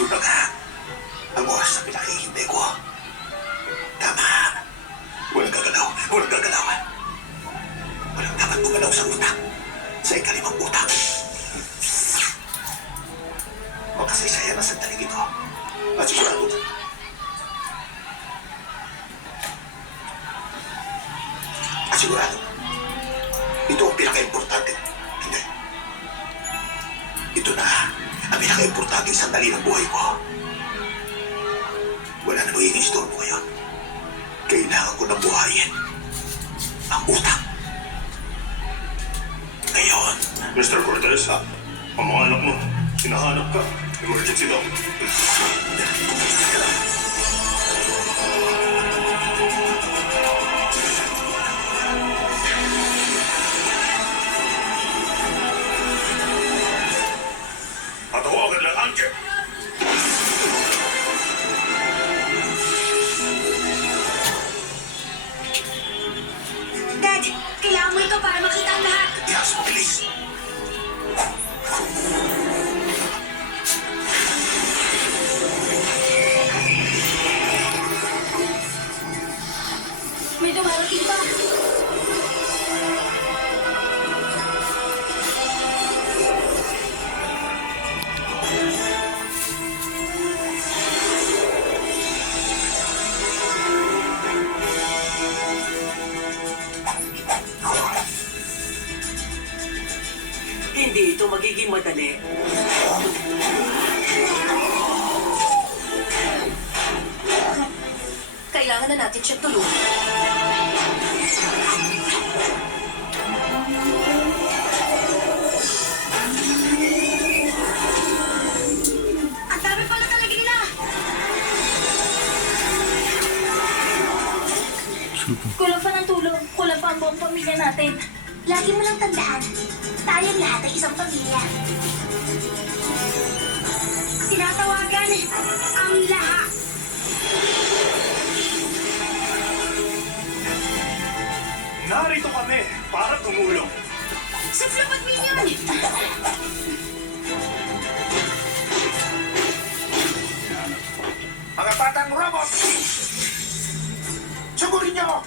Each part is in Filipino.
Ito na nga. Ang oras na pinakihintay ko. Tama. Walang gagalaw. Walang gagalaw. Walang dapat gumalaw sa utak. Sa ikalimang utak. Makasaysayan na sandaling ito. At sigurado. At sigurado. Ito ang pinaka-importante. Hindi. Ito na ang pinaka-importante sandali ng buhay ko. Wala na magiging istorbo ngayon. Kailangan ko nang buhayin ang utak. Ngayon. Mr. Cortez, ang mga anak mo, hinahanap ka. Emergency daw. Patawagan lang, Angel! Dad, kailangan mo ito para makita ang lahat. Yes, mabilis. May dumarating pa. Hindi ito magiging madali. Kailangan na natin siya tulungan. Ang dami pala talaga nila! Kulang pa ng tulong. Kulang pa ang buong pamilya natin. Lagi mo lang tandaan, tayong lahat ay isang pamilya. Tinatawagan ang lahat. Narito kami para tumulong. Sa Flopad Minion! Mga batang robot! Sugurin niyo!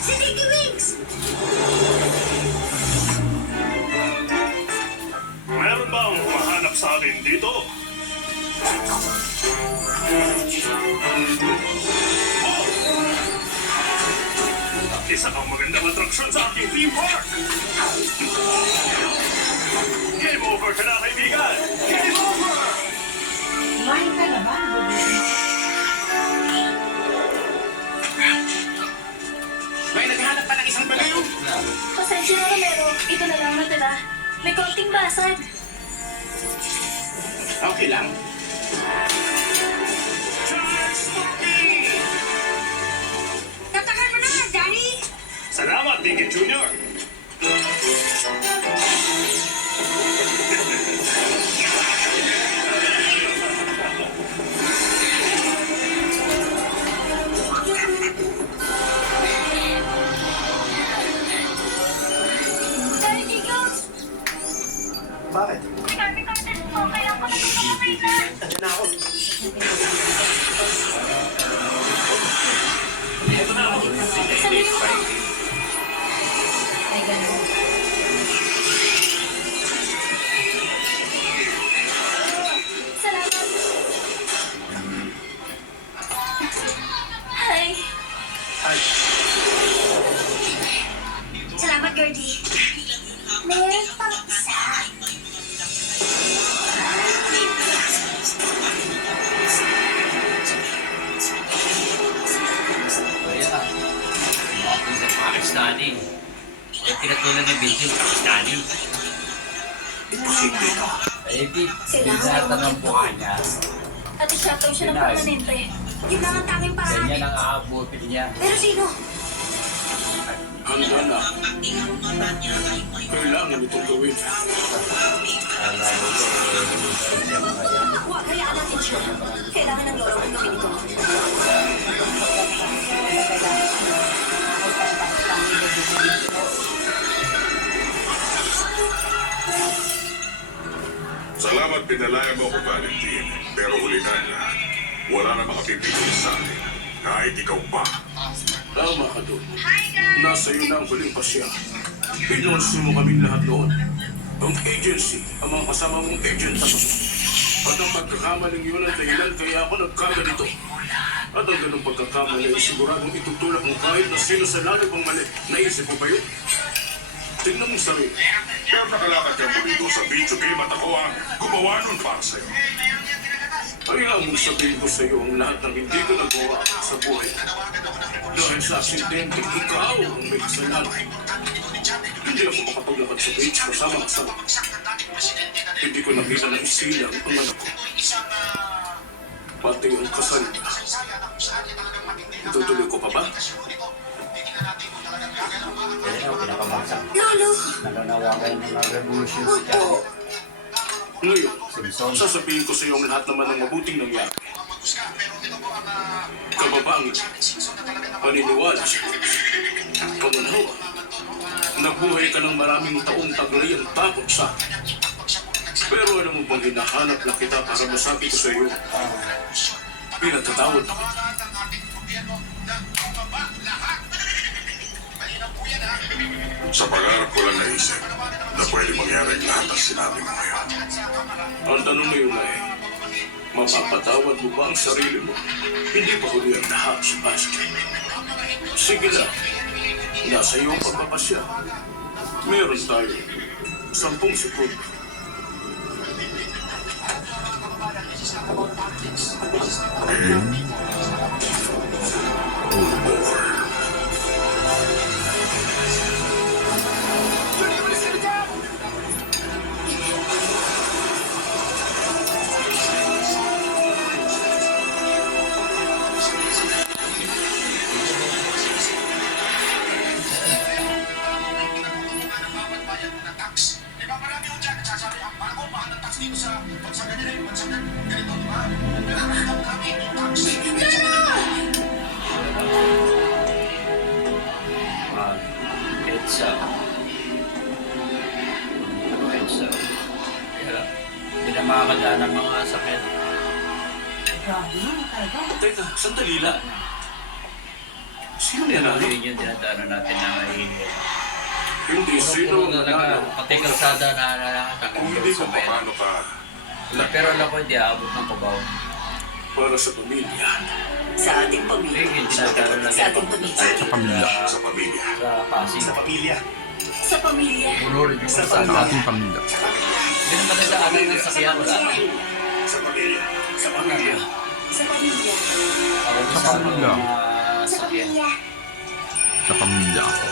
Si Tinky Winks! Meron ba ang humahanap sa atin dito? Oh! Isa kang magandang atraksyon sa aking theme park! Game over ka na, kaibigan! Game over! Kumain ka na ba? May naghanap pa ng isang baliw! Pasensya na, Romero. Ito na lang natira. May konting basag. Okay lang. Charge Smokey! Tatakan mo na, Danny! Salamat, Dinky Jr. Danny Giggles! Bakit? Kami content mo. Kailangan ko tulungan na. Nandiyan na ako. Sabihin mo ko. Ay, ganun. Salamat. Hi. Salamat, Gertie. Meron pang isa. Kaya, ako sa Pakistani. Kaya pinatunan ng video sa Pakistani. Imposible ito. Eh, di, binata ng buhay niya. At i-shutdown siya ng permanente. Yun lang ang tanging paraan. Ganyan ang aabutin niya. Pero sino? Handa na. Kailangan itong gawin. Alam mo ko, siya mga yan. Huwag hayaan natin siya. Kailangan ng lolo kong gawin ito. Salamat pinalaya mo ako, Valentin. Pero huli na lahat. Wala na makapipigil sa akin. Kahit ikaw pa. Tama ka doon. Nasa iyo na ang huling pasya. Pinonsi mo kami lahat doon. Ang agency, ang mga kasama mong agent ako. At ang pagkakamaling yun ang dahilan kaya ako nagkaganito. At ang ganong pagkakamali ay siguradong itutulak mo kahit na sino sa lalo pang mali. Naisip mo ba yun? Tingnan mo sarili. Pero nakalakad ka muli doon sa video game at ako ang gumawa nun para sa'yo. Kailangan mong sabihin ko sa iyo ang lahat ng hindi ko nagawa sa buhay. Dahil sa aksidente, ikaw ang may kasalanan. Hindi ako makapaglakad sa beach kasama-kasama. Hindi ko nakita ng isilang ang anak ko. Pati ang kasal niya. Itutuloy ko pa ba? Yan ang pinapamagsak. Lolo! Nananawagan ng mga revolution si Opo. Charlie. Ngayon, Simpson. sasabihin ko sa iyo ang lahat naman ng mabuting nangyari. Kababangin, paniniwala siya, pangunawa. Nabuhay ka ng maraming taong taglay ang takot sa akin. Pero alam mo bang hinahanap na kita para masabi ko sa iyo, pinatatawad ako. Sa pangarap ko lang naisip na pwede mangyari ang lahat ng sinabi mo ngayon. Ang tanong ngayon ay, mapapatawad mo ba ang sarili mo? Hindi pa huli ang lahat, Sebastian. Sige na, nasa iyo ang pagpapasya. Meron tayo 10 segundo. Heads up. Heads up. Kaya, hindi na makakadaan ng mga sakit. Grabe na, talaga. Teka, sandali lang. Sino Pero nanalo? yun yung dinadaanan natin na may... Hindi, sino Puro ang talaga, nanalo? pati kalsada na Kung hindi sa kung bayan. paano ka, Pero alam ko hindi aabot ng pabaw. Para sa pamilya. Sa ating Eh, pamilya. yung dinadaanan natin. Sa ating pamilya. Sa pamilya. sa pamilya. Sa Pasig. Sa pamilya. Sa pamilya. Puro rin yung kalsada. ating pamilya. Hindi naman nadaanan ng sakyan wala. Sa pamilya. Sa pamilya. Sa pamilya. Ako Sa pamilya. mga Sa sakyan. pamilya. Sa pamilya ako.